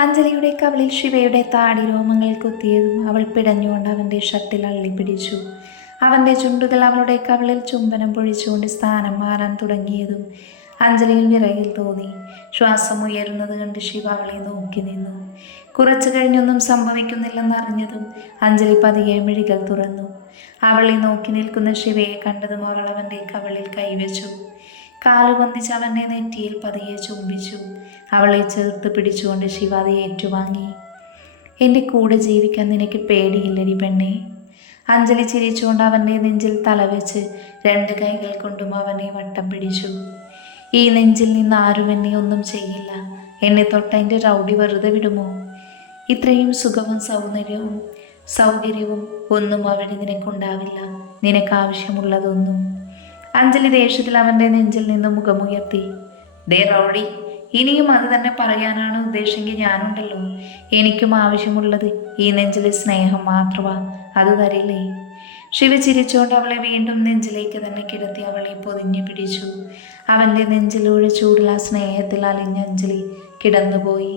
അഞ്ജലിയുടെ കവിളിൽ ശിവയുടെ താടി രോമങ്ങൾ കുത്തിയതും അവൾ പിടഞ്ഞുകൊണ്ട് അവൻ്റെ ഷർട്ടിൽ അള്ളിപ്പിടിച്ചു. അവൻ്റെ ചുണ്ടുകൾ അവളുടെ കവിളിൽ ചുംബനം പൊഴിച്ചുകൊണ്ട് സ്ഥാനം മാറാൻ തുടങ്ങിയതും അഞ്ജലിയിൽ വിറയിൽ തോന്നി. ശ്വാസം ഉയരുന്നത് കണ്ട് ശിവ അവളെ നോക്കി നിന്നു. കുറച്ചു കഴിഞ്ഞൊന്നും സംഭവിക്കുന്നില്ലെന്നറിഞ്ഞതും അഞ്ജലി പതിയെ മിഴികൾ തുറന്നു. അവളെ നോക്കി നിൽക്കുന്ന ശിവയെ കണ്ടതും അവൾ അവൻ്റെ കവിളിൽ കൈവച്ചു. കാലുകൊന്നിച്ച് അവൻ്റെ നെറ്റിയിൽ പതിയെ ചുംബിച്ചു. അവളെ ചേർത്ത് പിടിച്ചുകൊണ്ട് ശിവ അത് ഏറ്റുവാങ്ങി. എൻ്റെ കൂടെ ജീവിക്കാൻ നിനക്ക് പേടിയില്ലടി പെണ്ണേ. അഞ്ജലി ചിരിച്ചുകൊണ്ട് അവൻ്റെ നെഞ്ചിൽ തലവെച്ച് 2 കൈകൾ കൊണ്ടും അവനെ വട്ടം പിടിച്ചു. ഈ നെഞ്ചിൽ നിന്ന് ആരും എന്നെ ഒന്നും ചെയ്യില്ല. എന്നെ തൊട്ട എൻ്റെ റൗഡി വെറുതെ വിടുമോ? ഇത്രയും സുഖവും സൗകര്യവും ഒന്നും അവിടെ നിനക്കുണ്ടാവില്ല. നിനക്കാവശ്യമുള്ളതൊന്നും. അഞ്ജലി ദേഷ്യത്തിൽ അവൻ്റെ നെഞ്ചിൽ നിന്ന് മുഖമുയർത്തി. ദേ റൗഡി, ഇനിയും അത് തന്നെ പറയാനാണ് ഉദ്ദേശമെങ്കിൽ ഞാനുണ്ടല്ലോ. എനിക്കും ആവശ്യമുള്ളത് ഈ നെഞ്ചിലെ സ്നേഹം മാത്രമാ. അത് തരില്ലേ? ശിവ ചിരിച്ചുകൊണ്ട് അവളെ വീണ്ടും നെഞ്ചിലേക്ക് തന്നെ കിടത്തി അവളെ പൊതിഞ്ഞു പിടിച്ചു. അവൻ്റെ നെഞ്ചിലൂടെ ചൂടുള്ള സ്നേഹത്തിൽ അലിഞ്ഞ അഞ്ജലി കിടന്നുപോയി.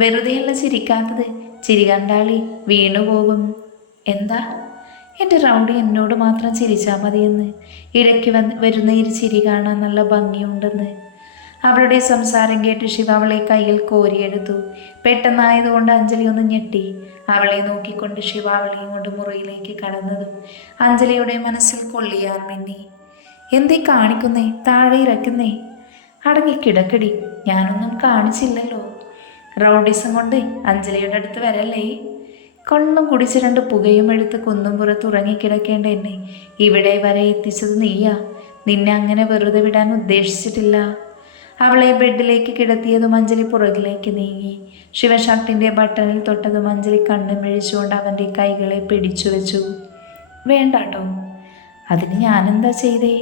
വെറുതെയല്ല ചിരിക്കാത്തത്. ചിരി കണ്ടാളി വീണുപോകും. എന്താ? എൻ്റെ റൗഡി എന്നോട് മാത്രം ചിരിച്ചാൽ മതിയെന്ന്. ഇടയ്ക്ക് വരുന്ന ഈ ചിരി കാണാൻ നല്ല ഭംഗിയുണ്ടെന്ന്. അവളുടെ സംസാരം കേട്ട് ശിവ അവളെ കയ്യിൽ കോരിയെടുത്തു. പെട്ടെന്നായതുകൊണ്ട് അഞ്ജലി ഒന്ന് ഞെട്ടി. അവളെ നോക്കിക്കൊണ്ട് ശിവ അവളെയും കൊണ്ട് മുറിയിലേക്ക് കടന്നതും അഞ്ജലിയുടെ മനസ്സിൽ കൊള്ളിയാൻ മിന്നി. എന്തേ കാണിക്കുന്നേ? താഴെ ഇറക്കുന്നേ? അടങ്ങിക്കിടക്കടി, ഞാനൊന്നും കാണിച്ചില്ലല്ലോ. റൗഡിസം കൊണ്ട് അഞ്ജലിയുടെ അടുത്ത് വരല്ലേ. കണ്ണും കുടിച്ച് 2 പുകയും എടുത്ത് കുന്നുംപുറത്ത് ഉറങ്ങിക്കിടക്കേണ്ട എന്നെ ഇവിടെ വരെ എത്തിച്ചത് നീയാ. നിന്നെ അങ്ങനെ വെറുതെ വിടാൻ ഉദ്ദേശിച്ചിട്ടില്ല. അവളെ ബെഡിലേക്ക് കിടത്തിയതും അഞ്ജലി പുറകിലേക്ക് നീങ്ങി. ശിവ ഷർട്ടിൻ്റെ ബട്ടണിൽ തൊട്ടതും അഞ്ജലി കണ്ണും മെഴിച്ചുകൊണ്ട് അവൻ്റെ കൈകളെ പിടിച്ചു വെച്ചു. വേണ്ടാട്ടോ. അതിന് ഞാനെന്താ ചെയ്തേ?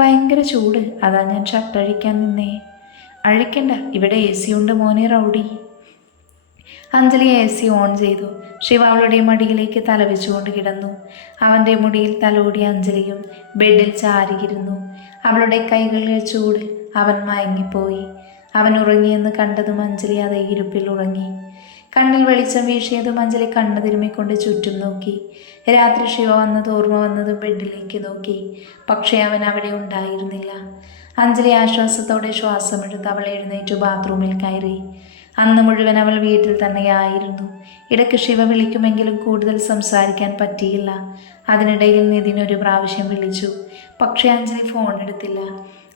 ഭയങ്കര ചൂട്, അതാ ഞാൻ ഷർട്ട് അഴിക്കാൻ നിന്നേ. അഴിക്കണ്ട, ഇവിടെ AC ഉണ്ട് മോനെ റൗഡി. അഞ്ജലി AC ഓൺ ചെയ്തു. ശിവ അവളുടെ മടിയിലേക്ക് തലവെച്ചുകൊണ്ട് കിടന്നു. അവൻ്റെ മുടിയിൽ തലോടി അഞ്ജലിയും ബെഡിൽ ചാരിയിരുന്നു. അവളുടെ കൈകളിലെ ചൂടിൽ അവൻ മയങ്ങിപ്പോയി. അവൻ ഉറങ്ങിയെന്ന് കണ്ടതും അഞ്ജലി അതേ ഇരുപ്പിൽ ഉറങ്ങി. കണ്ണിൽ വെളിച്ചം വീശിയതും അഞ്ജലി കണ്ണു തിരുമ്മിക്കൊണ്ട് ചുറ്റും നോക്കി. രാത്രി ശിവ വന്നത് ഓർമ്മ വന്നതും ബെഡിലേക്ക് നോക്കി. പക്ഷേ അവൻ അവിടെ ഉണ്ടായിരുന്നില്ല. അഞ്ജലി ആശ്വാസത്തോടെ ശ്വാസമെടുത്ത് അവൾ എഴുന്നേറ്റു ബാത്റൂമിൽ കയറി. അന്ന് മുഴുവൻ അവൾ വീട്ടിൽ തന്നെയായിരുന്നു. ഇടയ്ക്ക് ശിവ വിളിക്കുമെങ്കിലും കൂടുതൽ സംസാരിക്കാൻ പറ്റിയില്ല. അതിനിടയിൽ നിതിൻ ഒരു പ്രാവശ്യം വിളിച്ചു. പക്ഷേ അഞ്ജലി ഫോൺ എടുത്തില്ല.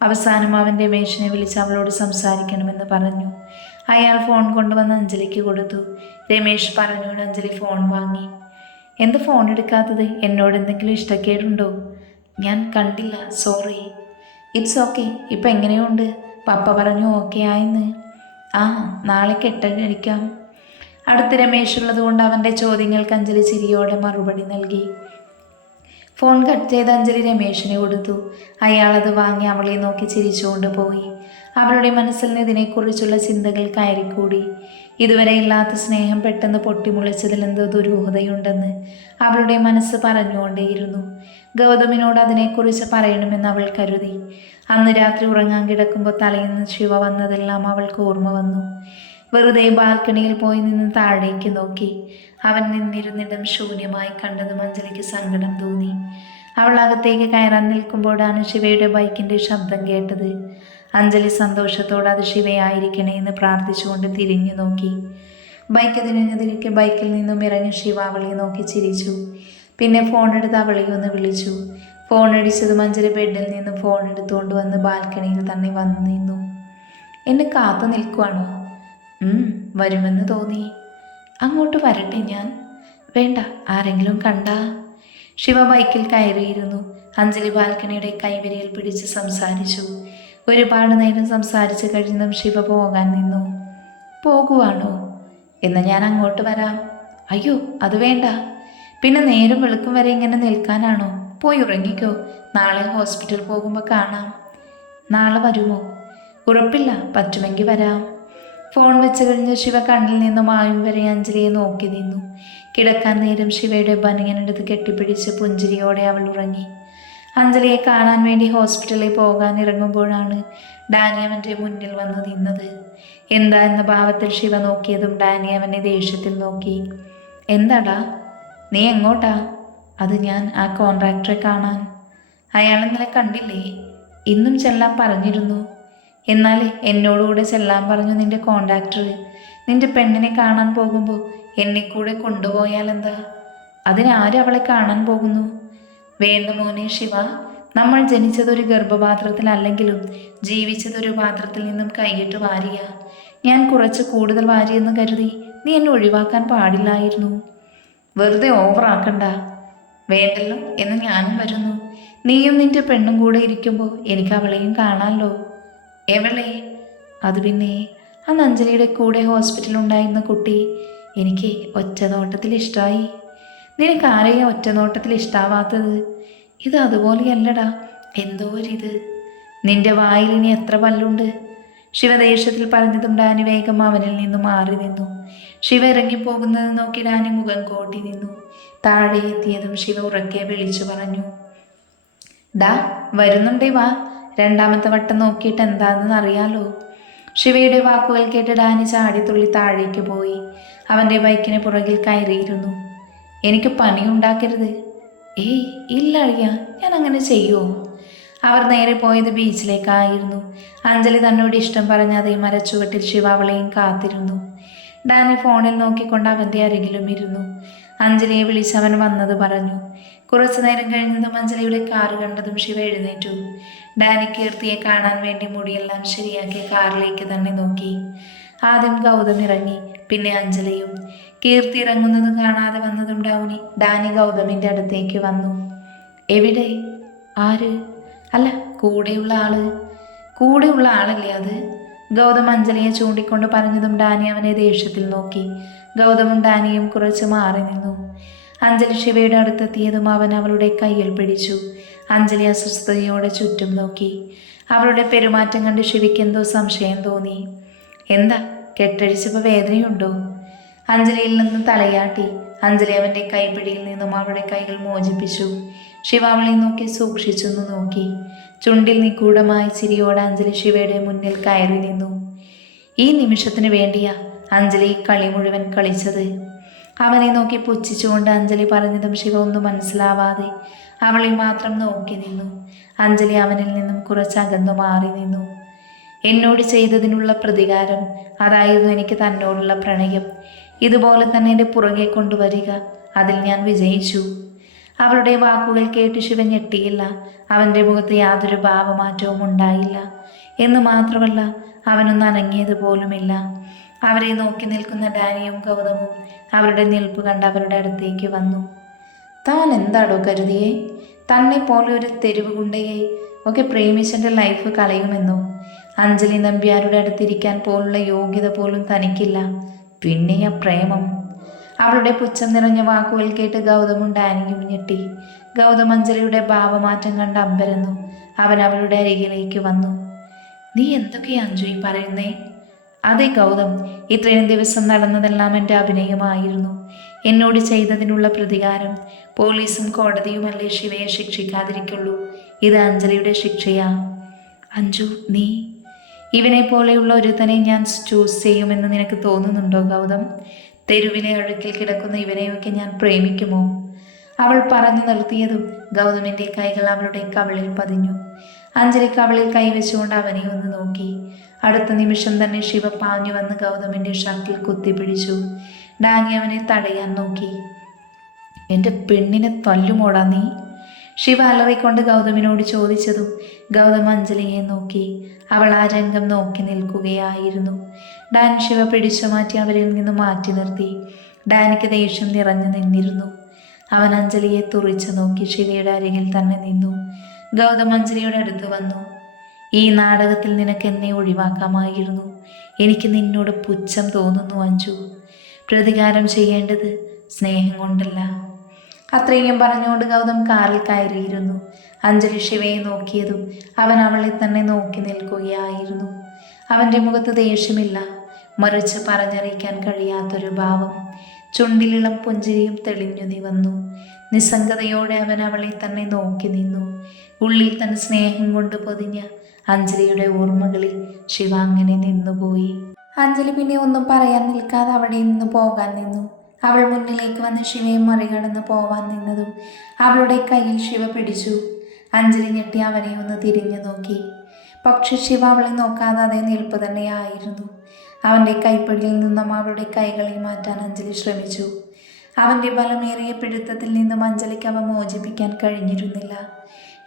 അവസാനം അവൻ്റെ മേശനെ വിളിച്ച് അവളോട് സംസാരിക്കണമെന്ന് പറഞ്ഞു. അയാൾ ഫോൺ കൊണ്ടുവന്ന് അഞ്ജലിക്ക് കൊടുത്തു. രമേശ് പറഞ്ഞുകൊണ്ട് അഞ്ജലി ഫോൺ വാങ്ങി. എന്ത് ഫോൺ എടുക്കാത്തത്? എന്നോട് എന്തെങ്കിലും ഇഷ്ടക്കേടുണ്ടോ? ഞാൻ കണ്ടില്ല, സോറി. It's okay. ഇപ്പം എങ്ങനെയുണ്ട്? പപ്പ പറഞ്ഞു ഓക്കെ ആയെന്ന്. ആ, നാളെ കെട്ടടിക്കാം. അടുത്ത് രമേശ് ഉള്ളത് കൊണ്ട് അവൻ്റെ ചോദ്യങ്ങൾക്ക് അഞ്ജലി ചിരിയോടെ മറുപടി നൽകി. ഫോൺ കട്ട് ചെയ്ത് അഞ്ജലി രമേശിന് കൊടുത്തു. അയാളത് വാങ്ങി അവളെ നോക്കി ചിരിച്ചുകൊണ്ട് പോയി. അവളുടെ മനസ്സിൽ ഇതിനെക്കുറിച്ചുള്ള ചിന്തകൾ കയറിക്കൂടി. ഇതുവരെ ഇല്ലാത്ത സ്നേഹം പെട്ടെന്ന് പൊട്ടിമുളച്ചതിലെന്തോ ദുരൂഹതയുണ്ടെന്ന് അവളുടെ മനസ്സ് പറഞ്ഞുകൊണ്ടേയിരുന്നു. ഗൗതമിനോട് അതിനെക്കുറിച്ച് പറയണമെന്ന് അവൾ കരുതി. അന്ന് രാത്രി ഉറങ്ങാൻ കിടക്കുമ്പോൾ തലേന്ന് ശിവ വന്നതെല്ലാം അവൾക്ക് ഓർമ്മ വന്നു. വെറുതെ ബാൽക്കണിയിൽ പോയി നിന്ന് താഴേക്ക് നോക്കി. അവൻ നിന്നിരുന്നിടം ശൂന്യമായി കണ്ടതും അഞ്ജലിക്ക് സങ്കടം തോന്നി. അവൾ അകത്തേക്ക് കയറാൻ നിൽക്കുമ്പോഴാണ് ശിവയുടെ ബൈക്കിൻ്റെ ശബ്ദം കേട്ടത്. അഞ്ജലി സന്തോഷത്തോടെ അത് ശിവയായിരിക്കണേ എന്ന് പ്രാർത്ഥിച്ചുകൊണ്ട് തിരിഞ്ഞു നോക്കി. ബൈക്ക് തിരിഞ്ഞതിരിക്കെ ബൈക്കിൽ നിന്നും ഇറങ്ങി ശിവ അവളെ നോക്കി ചിരിച്ചു. പിന്നെ ഫോണെടുത്ത് അവളെ ഒന്ന് വിളിച്ചു. ഫോൺ അടിച്ചതും അഞ്ജലി ബെഡിൽ നിന്ന് ഫോൺ എടുത്തുകൊണ്ട് വന്ന് ബാൽക്കണിയിൽ തന്നെ വന്നു നിന്നു. എന്നെ കാത്തു നിൽക്കുവാണോ? വരുമെന്ന് തോന്നി. അങ്ങോട്ട് വരട്ടെ ഞാൻ? വേണ്ട, ആരെങ്കിലും കണ്ടാ? ശിവ ബൈക്കിൽ കയറിയിരുന്നു. അഞ്ജലി ബാൽക്കണിയുടെ കൈവരിയിൽ പിടിച്ച് സംസാരിച്ചു. ഒരുപാട് നേരം സംസാരിച്ച് കഴിഞ്ഞതും ശിവ പോകാൻ നിന്നു. പോകുവാണോ? എന്നാൽ ഞാൻ അങ്ങോട്ട് വരാം. അയ്യോ, അത് വേണ്ട. പിന്നെ നേരം വെളുക്കും വരെ ഇങ്ങനെ നിൽക്കാനാണോ? പോയി ഉറങ്ങിക്കോ. നാളെ ഹോസ്പിറ്റൽ പോകുമ്പോൾ കാണാം. നാളെ വരുമോ? ഉറപ്പില്ല, പറ്റുമെങ്കിൽ വരാം. ഫോൺ വെച്ച് കഴിഞ്ഞ് ശിവ കണ്ണിൽ നിന്നും ആയും വരെ അഞ്ജലിയെ നോക്കി നിന്നു. കിടക്കാൻ നേരം ശിവയുടെ ബനിയനെടുത്ത് കെട്ടിപ്പിടിച്ച് പുഞ്ചിരിയോടെ അവൾ ഉറങ്ങി. അഞ്ജലിയെ കാണാൻ വേണ്ടി ഹോസ്പിറ്റലിൽ പോകാൻ ഇറങ്ങുമ്പോഴാണ് ഡാനി അവൻ്റെ മുന്നിൽ വന്ന് നിന്നത്. എന്താ എന്ന ഭാവത്തിൽ ശിവ നോക്കിയതും ഡാനി അവനെ ദേഷ്യത്തിൽ നോക്കി. എന്താടാ, നീ എങ്ങോട്ടാ? അത് ഞാൻ ആ കോൺട്രാക്ടറെ കാണാൻ. അയാൾ ഇന്നലെ കണ്ടില്ലേ? ഇന്നും ചെല്ലാൻ പറഞ്ഞിരുന്നു. എന്നാൽ എന്നോടുകൂടെ ചെല്ലാൻ പറഞ്ഞു നിന്റെ കോൺട്രാക്ടർ. നിന്റെ പെണ്ണിനെ കാണാൻ പോകുമ്പോൾ എന്നെ കൂടെ കൊണ്ടുപോയാൽ എന്താ? അതിനാരും അവളെ കാണാൻ പോകുന്നു? വേണ്ട മോനെ ശിവ, നമ്മൾ ജനിച്ചതൊരു ഗർഭപാത്രത്തിലല്ലെങ്കിലും ജീവിച്ചതൊരു പാത്രത്തിൽ നിന്നും കൈയിട്ട് വാരിയ. ഞാൻ കുറച്ച് കൂടുതൽ വാരിയെന്ന് കരുതി നീ എന്നെ ഒഴിവാക്കാൻ പാടില്ലായിരുന്നു. വെറുതെ ഓവറാക്കണ്ട. വേണ്ടല്ലോ എന്ന് ഞാനും വരുന്നു. നീയും നിന്റെ പെണ്ണും കൂടെ ഇരിക്കുമ്പോൾ എനിക്ക് അവളെയും കാണാമല്ലോ. എവളെ? അത് പിന്നെ അന്ന് അഞ്ജലിയുടെ കൂടെ ഹോസ്പിറ്റലുണ്ടായിരുന്ന കുട്ടി. എനിക്ക് ഒറ്റ നോട്ടത്തിൽ ഇഷ്ടമായി. നിനക്ക് ആരെയും ഒറ്റ നോട്ടത്തിൽ ഇഷ്ടാവാത്തത്? ഇത് അതുപോലെയല്ലടാ, എന്തോ ഒരിത്. നിന്റെ വായിൽ ഇനി എത്ര പല്ലുണ്ട്? ശിവദേഷ്യത്തിൽ പറഞ്ഞതും ഡാനി വേഗം അവനിൽ നിന്നും മാറി നിന്നു. ശിവ ഇറങ്ങിപ്പോകുന്നത് നോക്കി ഡാനി മുഖം കോട്ടി നിന്നു. താഴെ എത്തിയതും ശിവ ഉറക്കെ വിളിച്ചു പറഞ്ഞു, ഡാ വരുന്നുണ്ടേ വാ, രണ്ടാമത്തെ വട്ടം നോക്കിയിട്ട് എന്താണെന്ന് അറിയാലോ. ശിവയുടെ വാക്കുകൾ കേട്ട് ഡാനി ചാടിത്തുള്ളി താഴേക്ക് പോയി. അവൻ്റെ ബൈക്കിന് പുറകിൽ കയറിയിരുന്നു. എനിക്ക് പണിയുണ്ടാക്കരുത്. ഏയ് ഇല്ല അളിയ, ഞാൻ അങ്ങനെ ചെയ്യുമോ? അവർ നേരെ പോയത് ബീച്ചിലേക്കായിരുന്നു. അഞ്ജലി തന്നോട് ഇഷ്ടം പറഞ്ഞ അതേ മരച്ചുവട്ടിൽ ശിവ അവളെയും കാത്തിരുന്നു. ഡാനി ഫോണിൽ നോക്കിക്കൊണ്ട് അവൻ്റെ അരികിലും ഇരുന്നു. അഞ്ജലിയെ വിളിച്ച് അവൻ വന്നത് പറഞ്ഞു. കുറച്ചു നേരം കഴിഞ്ഞതും അഞ്ജലിയുടെ കാറ് കണ്ടതും ശിവ എഴുന്നേറ്റു. ഡാനി കീർത്തിയെ കാണാൻ വേണ്ടി മുടിയെല്ലാം ശരിയാക്കി കാറിലേക്ക് തന്നെ നോക്കി. ആദ്യം ഗൗതം ഇറങ്ങി, പിന്നെ അഞ്ജലിയും. കീർത്തി ഇറങ്ങുന്നതും കാണാതെ വന്നതും ഡാനി ഗൗതമിൻ്റെ അടുത്തേക്ക് വന്നു. എവിടെ? ആര്? അല്ല, കൂടെയുള്ള ആള്. കൂടെയുള്ള ആളല്ലേ അത്? ഗൗതം അഞ്ജലിയെ ചൂണ്ടിക്കൊണ്ട് പറഞ്ഞതും ഡാനി അവനെ ദേഷ്യത്തിൽ നോക്കി. ഗൗതമും ഡാനിയും കുറച്ച് മാറി നിന്നു. അഞ്ജലി ശിവയുടെ അടുത്തെത്തിയതും അവൻ അവളുടെ കയ്യിൽ പിടിച്ചു. അഞ്ജലി അസ്വസ്ഥതയോടെ ചുറ്റും നോക്കി. അവളുടെ പെരുമാറ്റം കണ്ട് ശിവയ്ക്ക് എന്തോ സംശയം തോന്നി. എന്താ, കെട്ടടിച്ചപ്പോൾ വേദനയുണ്ടോ? അഞ്ജലിയിൽ നിന്ന് തലയാട്ടി. അഞ്ജലി അവൻ്റെ കൈപ്പിടിയിൽ നിന്നും അവളുടെ കൈകൾ മോചിപ്പിച്ചു. ശിവ അവളെ നോക്കി സൂക്ഷിച്ചൊന്നു നോക്കി. ചുണ്ടിൽ നിഗൂഢമായ ചിരിയോടെ അഞ്ജലി ശിവയുടെ മുന്നിൽ കയറി നിന്നു. ഈ നിമിഷത്തിന് വേണ്ടിയാ അഞ്ജലി കളി മുഴുവൻ കളിച്ചത്. അവനെ നോക്കി പുച്ഛിച്ചുകൊണ്ട് അഞ്ജലി പറഞ്ഞതും ശിവ ഒന്നും മനസ്സിലാവാതെ അവളെ മാത്രം നോക്കി നിന്നു. അഞ്ജലി അവനിൽ നിന്നും കുറച്ചകന്നു മാറി നിന്നു. എന്നോട് ചെയ്തതിനുള്ള പ്രതികാരം, അതായിരുന്നു എനിക്ക് തന്നോടുള്ള പ്രണയം. ഇതുപോലെ തന്നെ എൻ്റെ പുറകെ കൊണ്ടുവരിക, അതിൽ ഞാൻ വിജയിച്ചു. അവളുടെ വാക്കുകൾ കേട്ട് ശിവൻ ഞെട്ടിയില്ല. അവൻ്റെ മുഖത്ത് യാതൊരു ഭാവമാറ്റവും ഉണ്ടായില്ല. എന്ന് മാത്രമല്ല, അവനൊന്ന് അനങ്ങിയതുപോലുമില്ല. അവരെ നോക്കി നിൽക്കുന്ന ഡാനിയും ഗൗതമും അവരുടെ നിൽപ്പ് കണ്ട് അവരുടെ അടുത്തേക്ക് വന്നു. താൻ എന്താടോ കരുതിയേ? തന്നെ പോലെ ഒരു തെരുവ് ഗുണ്ടയെ ഒക്കെ പ്രേമിച്ചെൻ്റെ ലൈഫ് കളയുമെന്നോ? അഞ്ജലി നമ്പ്യാരുടെ അടുത്തിരിക്കാൻ പോലുള്ള യോഗ്യത പോലും തനിക്കില്ല, പിന്നെയാ പ്രേമം. അവളുടെ പുച്ഛം നിറഞ്ഞ വാക്കുകൾ കേട്ട് ഗൗതമും ഡാനിയും ഞെട്ടി. ഗൗതം അഞ്ജലിയുടെ ഭാവമാറ്റം കണ്ട് അമ്പരന്നു. അവൻ അവളുടെ അരികിലേക്ക് വന്നു. നീ എന്തൊക്കെയാ അഞ്ജു ഈ പറയുന്നേ? അതെ ഗൗതം, ഇത്രയും ദിവസം നടന്നതെല്ലാം എൻ്റെ അഭിനയമായിരുന്നു. എന്നോട് ചെയ്തതിനുള്ള പ്രതികാരം. പോലീസും കോടതിയുമല്ലേ ശിവയെ ശിക്ഷിക്കാതിരിക്കുള്ളൂ. ഇത് അഞ്ജലിയുടെ ശിക്ഷയാ. അഞ്ജു, നീ ഇവനെ പോലെയുള്ള ഒരുത്തനെ ഞാൻ ചൂസ് ചെയ്യുമെന്ന് നിനക്ക് തോന്നുന്നുണ്ടോ ഗൗതം? തെരുവിലെ അഴുക്കിൽ കിടക്കുന്ന ഇവനെയൊക്കെ ഞാൻ പ്രേമിക്കുമോ? അവൾ പറഞ്ഞു നിർത്തിയതും ഗൗതമിൻ്റെ കൈകൾ അവളുടെ കവിളിൽ പതിഞ്ഞു. അഞ്ജലി കവിളിൽ കൈവച്ചുകൊണ്ട് അവനെ ഒന്ന് നോക്കി. അടുത്ത നിമിഷം തന്നെ ശിവ പാഞ്ഞു വന്ന് ഗൗതമിൻ്റെ ഷർട്ടിൽ കുത്തിപ്പിടിച്ചു. ഡാനി അവനെ തടയാൻ നോക്കി. എൻ്റെ പെണ്ണിനെ തല്ലുമോടാ നീ? ശിവ അലറിക്കൊണ്ട് ഗൗതമിനോട് ചോദിച്ചതും ഗൗതം അഞ്ജലിയെ നോക്കി. അവൾ ആ രംഗം നോക്കി നിൽക്കുകയായിരുന്നു. ഡാൻ ശിവ പിടിച്ചു മാറ്റി അവരിൽ നിന്ന് മാറ്റി നിർത്തി. ഡാനിക്ക് ദേഷ്യം നിറഞ്ഞു നിന്നിരുന്നു. അവൻ അഞ്ജലിയെ തുറിച്ചു നോക്കി ശിവയുടെ അരികിൽ തന്നെ നിന്നു. ഗൗതം അഞ്ജലിയുടെ അടുത്ത് വന്നു. ഈ നാടകത്തിൽ നിനക്ക് എന്നെ ഒഴിവാക്കാമായിരുന്നു. എനിക്ക് നിന്നോട് പുച്ഛം തോന്നുന്നു അഞ്ജു. പ്രതികാരം ചെയ്യേണ്ടത് സ്നേഹം കൊണ്ടല്ല. അത്രയും പറഞ്ഞുകൊണ്ട് ഗൗതം കാറിൽ കയറിയിരുന്നു. അഞ്ജലി ശിവയെ നോക്കിയതും അവൻ അവളെ തന്നെ നോക്കി നിൽക്കുകയായിരുന്നു. അവൻ്റെ മുഖത്ത് ദേഷ്യമില്ല, മറിച്ച് പറഞ്ഞറിയിക്കാൻ കഴിയാത്തൊരു ഭാവം. ചുണ്ടിലിളം പുഞ്ചിരിയും തെളിഞ്ഞു നിവന്നു. നിസ്സംഗതയോടെ അവൻ അവളെ തന്നെ നോക്കി നിന്നു. ഉള്ളിൽ തന്നെ സ്നേഹം കൊണ്ട് പൊതിഞ്ഞ അഞ്ജലിയുടെ ഓർമ്മകളിൽ ശിവ അങ്ങനെ നിന്നുപോയി. അഞ്ജലി പിന്നെ ഒന്നും പറയാൻ നിൽക്കാതെ അവിടെ നിന്ന് പോകാൻ നിന്നു. അവൾ മുന്നിലേക്ക് വന്ന് ശിവയെ മറികടന്ന് പോവാൻ നിന്നതും അവളുടെ കയ്യിൽ ശിവ പിടിച്ചു. അഞ്ജലി ഞെട്ടി അവനെ ഒന്ന് തിരിഞ്ഞു നോക്കി. പക്ഷെ ശിവ അവളെ നോക്കാതെ അതേ നിൽപ്പ് തന്നെയായിരുന്നു. അവൻ്റെ കൈപ്പിടിയിൽ നിന്നും അവളുടെ കൈകളെ മാറ്റാൻ അഞ്ജലി ശ്രമിച്ചു. അവൻ്റെ ബലമേറിയ പിടുത്തത്തിൽ നിന്നും അഞ്ജലിക്ക് അവ മോചിപ്പിക്കാൻ കഴിഞ്ഞിരുന്നില്ല.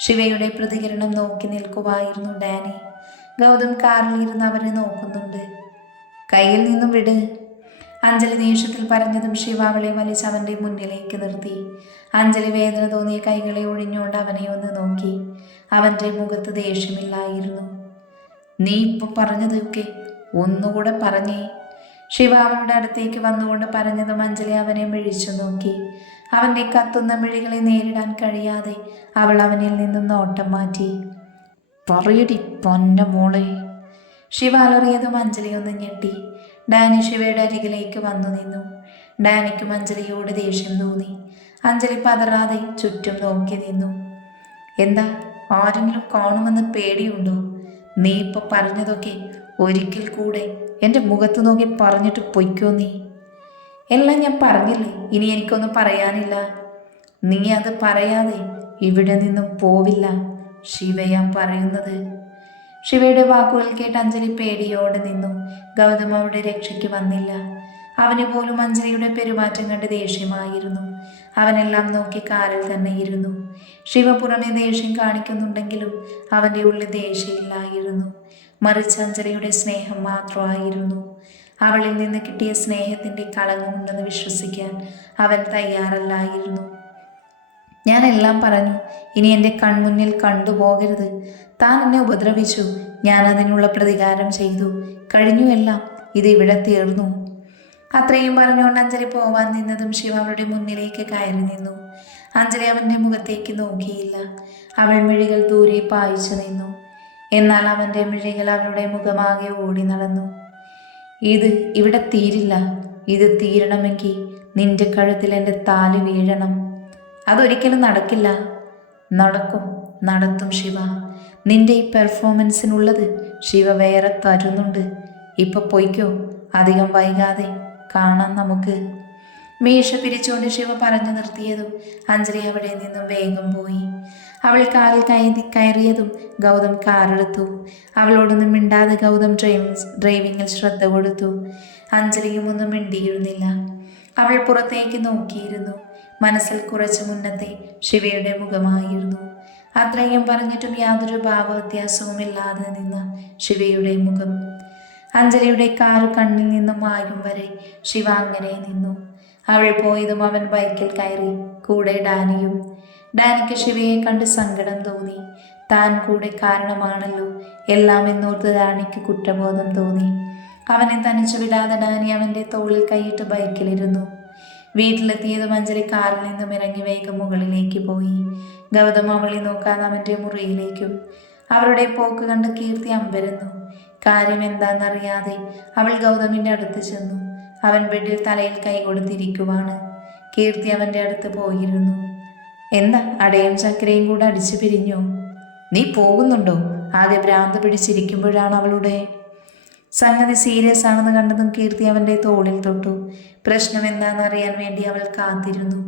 ശിവയുടെ പ്രതികരണം നോക്കി നിൽക്കുവായിരുന്നു ഡാനി. ഗൗതം കാറിലിരുന്ന് അവരെ നോക്കുന്നുണ്ട്. കയ്യിൽ നിന്നും വിട്, അഞ്ജലി ദേഷ്യത്തിൽ പറഞ്ഞതും ശിവ അവളെ വലിച്ച് അവൻ്റെ മുന്നിലേക്ക് നിർത്തി. അഞ്ജലി വേദന തോന്നിയ കൈകളെ ഒഴിഞ്ഞുകൊണ്ട് അവനെ ഒന്ന് നോക്കി. അവൻ്റെ മുഖത്ത് ദേഷ്യമില്ലായിരുന്നു. നീ ഇപ്പം പറഞ്ഞതൊക്കെ ഒന്നുകൂടെ പറഞ്ഞേ, ശിവ അവളുടെ അടുത്തേക്ക് വന്നുകൊണ്ട് പറഞ്ഞതും അഞ്ജലി അവനെ മിഴിച്ചു നോക്കി. അവൻ്റെ കത്തുന്ന മിഴികളെ നേരിടാൻ കഴിയാതെ അവൾ അവനിൽ നിന്നും നോട്ടം മാറ്റി. പറയടി പൊന്ന മോളെ, ശിവ അലറിയതും അഞ്ജലി ഒന്ന് ഞെട്ടി. ഡാനി ശിവയുടെ അരികിലേക്ക് വന്നു നിന്നു. ഡാനിക്കും അഞ്ജലിയോട് ദേഷ്യം തോന്നി. അഞ്ജലി പതറാതെ ചുറ്റും നോക്കി നിന്നു. എന്താ, ആരെങ്കിലും കാണുമെന്ന് പേടിയുണ്ടോ? നീ ഇപ്പൊ പറഞ്ഞതൊക്കെ ഒരിക്കൽ കൂടെ എൻ്റെ മുഖത്ത് നോക്കി പറഞ്ഞിട്ട് പൊയ്ക്കോ. നീ എല്ലാം ഞാൻ പറഞ്ഞില്ലേ, ഇനി എനിക്കൊന്നും പറയാനില്ല. നീ അത് പറയാതെ ഇവിടെ നിന്നും പോവില്ല, ശിവയാൻ പറയുന്നത്. ശിവയുടെ വാക്കുകൾ കേട്ട് അഞ്ജലി പേടിയോടെ നിന്നു. ഗൗതം അവളുടെ രക്ഷയ്ക്ക് വന്നില്ല. അവന് പോലും അഞ്ജലിയുടെ പെരുമാറ്റം കണ്ട് ദേഷ്യമായിരുന്നു. അവനെല്ലാം നോക്കി കാറിൽ തന്നെ ഇരുന്നു. ശിവ പുറമെ ദേഷ്യം കാണിക്കുന്നുണ്ടെങ്കിലും അവൻ്റെ ഉള്ളിൽ ദേഷ്യമില്ലായിരുന്നു. മറിച്ച് അഞ്ജലിയുടെ സ്നേഹം മാത്രമായിരുന്നു. അവളിൽ നിന്ന് കിട്ടിയ സ്നേഹത്തിൻ്റെ കളങ്കമുണ്ടെന്ന് വിശ്വസിക്കാൻ അവൻ തയ്യാറല്ലായിരുന്നു. ഞാനെല്ലാം പറഞ്ഞു, ഇനി എൻ്റെ കൺമുന്നിൽ കണ്ടുപോകരുത്. താൻ എന്നെ ഉപദ്രവിച്ചു, ഞാൻ അതിനുള്ള പ്രതികാരം ചെയ്തു, കഴിഞ്ഞു എല്ലാം, ഇത് ഇവിടെ തീർന്നു. അത്രയും പറഞ്ഞുകൊണ്ട് അഞ്ജലി പോവാൻ നിന്നതും ശിവ അവളുടെ മുന്നിലേക്ക് കയറി നിന്നു. അഞ്ജലി അവൻ്റെ മുഖത്തേക്ക് നോക്കിയില്ല. അവൾ മിഴികൾ ദൂരെ പായിച്ചു നിന്നു. എന്നാൽ അവൻ്റെ മിഴികൾ അവളുടെ മുഖമാകെ ഓടി നടന്നു. ഇത് ഇവിടെ തീരില്ല, ഇത് തീരണമെങ്കിൽ നിന്റെ കഴുത്തിൽ എൻ്റെ താലി വീഴണം. അതൊരിക്കലും നടക്കില്ല. നടക്കും, നടത്തും ശിവ. നിന്റെ ഈ പെർഫോമൻസിനുള്ളത് ശിവ വേറെ തരുന്നുണ്ട്. ഇപ്പൊ പൊയ്ക്കോ, അധികം വൈകാതെ കാണാം നമുക്ക്. മീശ പിരിച്ചുകൊണ്ട് ശിവ പറഞ്ഞു നിർത്തിയതും അഞ്ജലി അവിടെ നിന്നും വേഗം പോയി. അവൾ കാറിൽ കയറിയതും ഗൗതം കാറെടുത്തു. അവളോടൊന്നും മിണ്ടാതെ ഗൗതം ഡ്രൈവിങ്ങിൽ ശ്രദ്ധ കൊടുത്തു. അഞ്ജലിയും ഒന്നും മിണ്ടിയിരുന്നില്ല. അവൾ പുറത്തേക്ക് നോക്കിയിരുന്നു. മനസ്സിൽ കുറച്ച് മുന്നത്തെ ശിവയുടെ മുഖമായിരുന്നു. അത്രയും പറഞ്ഞിട്ടും യാതൊരു ഭാവവ്യത്യാസവുമില്ലാതെ നിന്ന ശിവയുടെ മുഖം. അഞ്ജലിയുടെ കാറ് കണ്ണിൽ നിന്നും മായും വരെ ശിവ അങ്ങനെ നിന്നു. അവൾ പോയതും അവൻ ബൈക്കിൽ കയറി. കൂടെ ഡാനിയും. ഡാനിക്ക് ശിവയെ കണ്ട് സങ്കടം തോന്നി. താൻ കൂടെ കാരണമാണല്ലോ എല്ലാം എന്നോർത്ത് ഡാനിക്ക് കുറ്റബോധം തോന്നി. അവനെ തനിച്ചു വിടാതെ ഡാനി അവൻ്റെ തോളിൽ കൈയിട്ട് ബൈക്കിലിരുന്നു. വീട്ടിലെത്തിയതും അഞ്ജലി കാറിൽ നിന്നും ഇറങ്ങി വേഗം മുകളിലേക്ക് പോയി. ഗൗതം അവളെ നോക്കാതെ അവൻ്റെ മുറിയിലേക്കും. അവരുടെ പോക്ക് കണ്ട് കീർത്തി അമ്പരന്നു. കാര്യം എന്താണെന്നറിയാതെ അവൾ ഗൗതമിൻ്റെ അടുത്ത് ചെന്നു. അവൻ ബെഡിൽ തലയിൽ കൈ കൊടുത്തിരിക്കുവാണ്. കീർത്തി അവൻ്റെ അടുത്ത് പോയിരുന്നു. എന്താ, അടയും ചക്കരയും കൂടെ അടിച്ചു പിരിഞ്ഞോ? നീ പോകുന്നുണ്ടോ? ആകെ ഭ്രാന്ത് പിടിച്ചിരിക്കുമ്പോഴാണ് അവളുടെ സംഗതി സീരിയസ് ആണെന്ന് കണ്ടതും കീർത്തി അവൻ്റെ തോളിൽ തൊട്ടു. പ്രശ്നം എന്താണെന്നറിയാൻ വേണ്ടി അവൾ കാത്തിരുന്നു.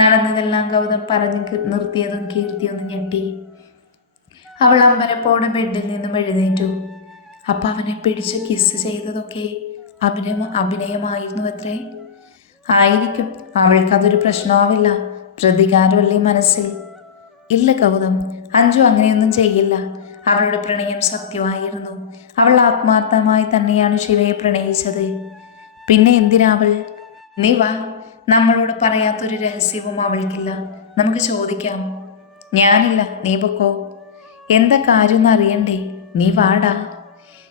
നടന്നതെല്ലാം ഗൗതം പറഞ്ഞു നിർത്തിയതും കീർത്തി ഒന്ന് ഞെട്ടി. അവൾ അമ്പരപ്പോടെ ബെഡിൽ നിന്നും എഴുന്നേറ്റു. അപ്പം അവനെ പിടിച്ച് കിസ് ചെയ്തതൊക്കെ അഭിനയമായിരുന്നു അത്രേ? ആയിരിക്കും. അവൾക്കതൊരു പ്രശ്നമാവില്ല. പ്രതികാരമല്ലേ മനസ്സിൽ? ഇല്ല ഗൗതം, അഞ്ജു അങ്ങനെയൊന്നും ചെയ്യില്ല. അവളുടെ പ്രണയം സത്യമായിരുന്നു. അവൾ ആത്മാർത്ഥമായി തന്നെയാണ് ശിവയെ പ്രണയിച്ചത്. പിന്നെ എന്തിനാവൾ? നീ വാ, നമ്മളോട് പറയാത്തൊരു രഹസ്യവും അവൾക്കില്ല. നമുക്ക് ചോദിക്കാം. ഞാനില്ല, നീ പൊക്കോ. എന്താ കാര്യം എന്നറിയണ്ടേ? നീ വാടാ.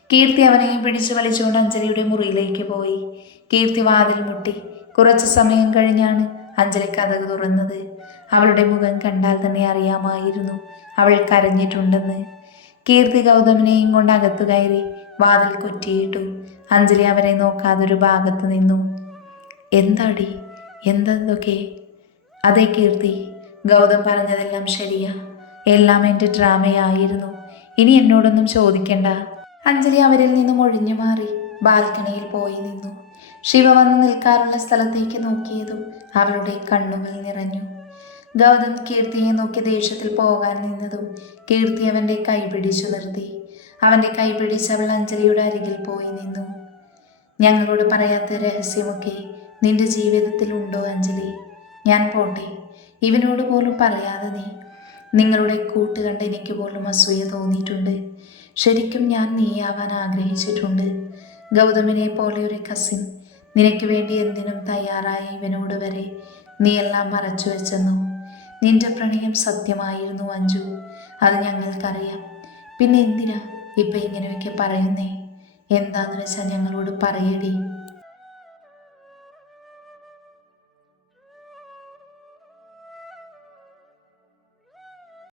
കീർത്തി അവനെയും പിടിച്ചു വലിച്ചുകൊണ്ട് അഞ്ജലിയുടെ മുറിയിലേക്ക് പോയി. കീർത്തി വാതിൽ മുട്ടി. കുറച്ചു സമയം കഴിഞ്ഞാണ് അഞ്ജലി കതക് തുറന്നത്. അവളുടെ മുഖം കണ്ടാൽ തന്നെ അറിയാമായിരുന്നു അവൾ കരഞ്ഞിട്ടുണ്ടെന്ന്. കീർത്തി ഗൗതമിനെയും കൊണ്ട് അകത്തു കയറി വാതിൽ കുറ്റിയിട്ടു. അഞ്ജലി അവനെ നോക്കാതൊരു ഭാഗത്ത് നിന്നു. എന്താടി? എന്തെന്തൊക്കെ? അതേ കീർത്തി, ഗൗതം പറഞ്ഞതെല്ലാം ശരിയാ. എല്ലാം എൻ്റെ ഡ്രാമയായിരുന്നു. ഇനി എന്നോടൊന്നും ചോദിക്കണ്ട. അഞ്ജലി അവരിൽ നിന്നും ഒഴിഞ്ഞു മാറി ബാൽക്കണിയിൽ പോയി നിന്നു. ശിവ വന്ന് നിൽക്കാറുള്ള സ്ഥലത്തേക്ക് നോക്കിയതും അവളുടെ കണ്ണുകൾ നിറഞ്ഞു. ഗൗതം കീർത്തിയെ നോക്കി ദേഷ്യത്തിൽ പോകാൻ നിന്നതും കീർത്തി അവൻ്റെ കൈ പിടിച്ചു നിർത്തി. അവൻ്റെ കൈ പിടിച്ച് അവൾ അഞ്ജലിയുടെ അരികിൽ പോയി നിന്നു. ഞങ്ങളോട് പറയാത്ത രഹസ്യമൊക്കെ നിന്റെ ജീവിതത്തിൽ ഉണ്ടോ അഞ്ജലി? ഞാൻ പോട്ടെ, ഇവനോട് പോലും പറയാതെ നീ. നിങ്ങളുടെ കൂട്ട് കണ്ട് എനിക്ക് പോലും അസൂയ തോന്നിയിട്ടുണ്ട്. ശരിക്കും ഞാൻ നീയാവാൻ ആഗ്രഹിച്ചിട്ടുണ്ട്. ഗൗതമിനെ പോലെ ഒരു കസിൻ, നിനക്ക് വേണ്ടി എന്തിനും തയ്യാറായ ഇവനോട് വരെ നീ എല്ലാം മറച്ചു വെച്ചെന്നു. നിന്റെ പ്രണയം സത്യമായിരുന്നു അഞ്ജു, അത് ഞങ്ങൾക്കറിയാം. പിന്നെ എന്തിനാ ഇപ്പം ഇങ്ങനെയൊക്കെ പറയുന്നേ? എന്താന്ന് വെച്ചാൽ ഞങ്ങളോട് പറയടി.